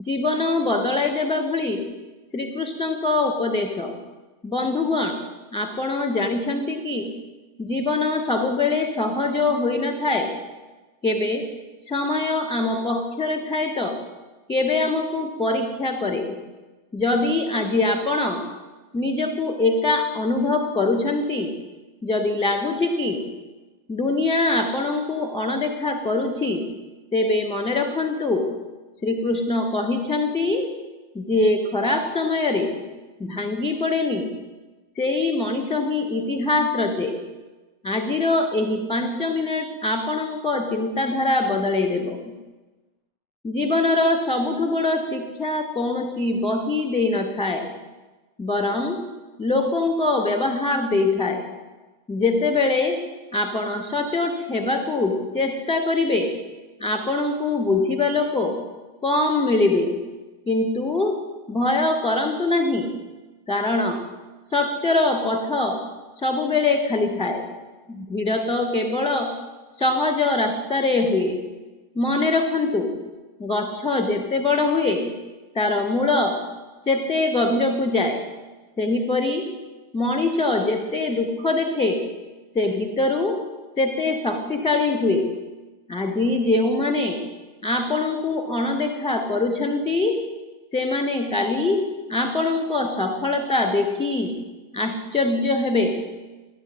ଜୀବନ ବଦଳାଇ ଦେବା ଭଳି ଶ୍ରୀକୃଷ୍ଣଙ୍କ ଉପଦେଶ। ବନ୍ଧୁଗଣ, ଆପଣ ଜାଣିଛନ୍ତି କି ଜୀବନ ସବୁବେଳେ ସହଜ ହୋଇନଥାଏ। କେବେ ସମୟ ଆମ ପକ୍ଷରେ ଥାଏ ତ କେବେ ଆମକୁ ପରୀକ୍ଷା କରେ। ଯଦି ଆଜି ଆପଣ ନିଜକୁ ଏକା ଅନୁଭବ କରୁଛନ୍ତି, ଯଦି ଲାଗୁଛି କି ଦୁନିଆ ଆପଣଙ୍କୁ ଅଣଦେଖା କରୁଛି, ତେବେ ମନେ ରଖନ୍ତୁ, ଶ୍ରୀକୃଷ୍ଣ କହିଛନ୍ତି, ଯିଏ ଖରାପ ସମୟରେ ଭାଙ୍ଗି ପଡ଼େନି, ସେଇ ମଣିଷ ହିଁ ଇତିହାସ ରଚେ। ଆଜିର ଏହି 5 ମିନିଟ୍ ଆପଣଙ୍କ ଚିନ୍ତାଧାରା ବଦଳାଇ ଦେବ। ଜୀବନର ସବୁଠୁ ବଡ଼ ଶିକ୍ଷା କୌଣସି ବହି ଦେଇନଥାଏ, ବରଂ ଲୋକଙ୍କ ବ୍ୟବହାର ଦେଇଥାଏ। ଯେତେବେଳେ ଆପଣ ସଚୋଟ ହେବାକୁ ଚେଷ୍ଟା କରିବେ, ଆପଣଙ୍କୁ ବୁଝିବା ଲୋକ କମ୍ ମିଳିବେ। କିନ୍ତୁ ଭୟ କରନ୍ତୁ ନାହିଁ, କାରଣ ସତ୍ୟର ପଥ ସବୁବେଳେ ଖାଲି ଥାଏ। ଭିଡ଼ ତ କେବଳ ସହଜ ରାସ୍ତାରେ ହୁଏ। ମନେ ରଖନ୍ତୁ, ଗଛ ଯେତେ ବଡ଼ ହୁଏ, ତାର ମୂଳ ସେତେ ଗଭୀରକୁ ଯାଏ। ସେହିପରି ମଣିଷ ଯେତେ ଦୁଃଖ ଦେଖେ, ସେ ଭିତରୁ ସେତେ ଶକ୍ତିଶାଳୀ ହୁଏ। ଆଜି ଯେଉଁମାନେ ଆପଣଙ୍କୁ ଅଣଦେଖା କରୁଛନ୍ତି, ସେମାନେ କାଲି ଆପଣଙ୍କ ସଫଳତା ଦେଖି ଆଶ୍ଚର୍ଯ୍ୟ ହେବେ।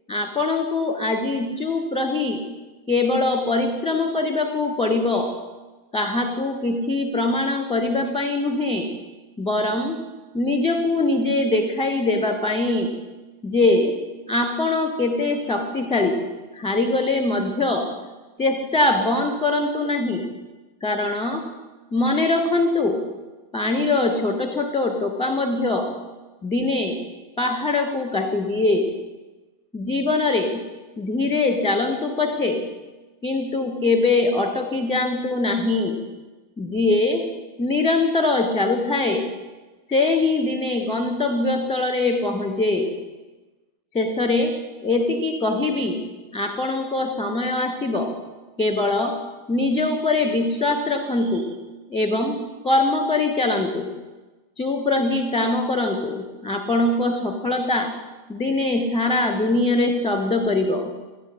ଆପଣଙ୍କୁ ଆଜି ଚୁପ୍ ରହି କେବଳ ପରିଶ୍ରମ କରିବାକୁ ପଡ଼ିବ, କାହାକୁ କିଛି ପ୍ରମାଣ କରିବା ପାଇଁ ନୁହେଁ, ବରଂ ନିଜକୁ ନିଜେ ଦେଖାଇ ଦେବା ପାଇଁ ଯେ ଆପଣ କେତେ ଶକ୍ତିଶାଳୀ। ହାରିଗଲେ ମଧ୍ୟ ଚେଷ୍ଟା ବନ୍ଦ କରନ୍ତୁ ନାହିଁ, କାରଣ ମନେ ରଖନ୍ତୁ, ପାଣିର ଛୋଟ ଛୋଟ ଟୋପା ମଧ୍ୟ ଦିନେ ପାହାଡ଼କୁ କାଟିଦିଏ। ଜୀବନରେ ଧୀରେ ଚାଲନ୍ତୁ ପଛେ, କିନ୍ତୁ କେବେ ଅଟକି ଯାଆନ୍ତୁ ନାହିଁ। ଯିଏ ନିରନ୍ତର ଚାଲୁଥାଏ, ସେ ହିଁ ଦିନେ ଗନ୍ତବ୍ୟସ୍ଥଳରେ ପହଞ୍ଚେ। ଶେଷରେ ଏତିକି କହିବି, ଆପଣଙ୍କ ସମୟ ଆସିବ। କେବଳ ନିଜ ଉପରେ ବିଶ୍ୱାସ ରଖନ୍ତୁ ଏବଂ କର୍ମ କରି ଚାଲନ୍ତୁ। ଚୁପ୍ ରହି କାମ କରନ୍ତୁ। ଆପଣଙ୍କ ସଫଳତା ଦିନେ ସାରା ଦୁନିଆରେ ଶବ୍ଦ କରିବ।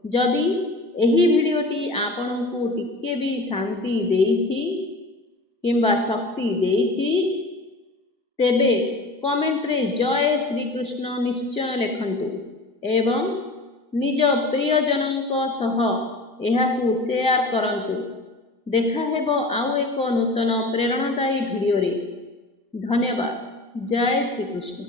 ଯଦି ଏହି ଭିଡ଼ିଓଟି ଆପଣଙ୍କୁ ଟିକେ ବି ଶାନ୍ତି ଦେଇଛି କିମ୍ବା ଶକ୍ତି ଦେଇଛି, ତେବେ କମେଣ୍ଟରେ ଜୟ ଶ୍ରୀକୃଷ୍ଣ ନିଶ୍ଚୟ ଲେଖନ୍ତୁ ଏବଂ ନିଜ ପ୍ରିୟଜନଙ୍କ ସହ ଏହାକୁ ସେୟାର କରନ୍ତୁ। ଦେଖା ହେବ ଆଉ ଏକ ନୂତନ ପ୍ରେରଣାଦାୟୀ ଭିଡ଼ିଓରେ। ଧନ୍ୟବାଦ। ଜୟ ଶ୍ରୀକୃଷ୍ଣ।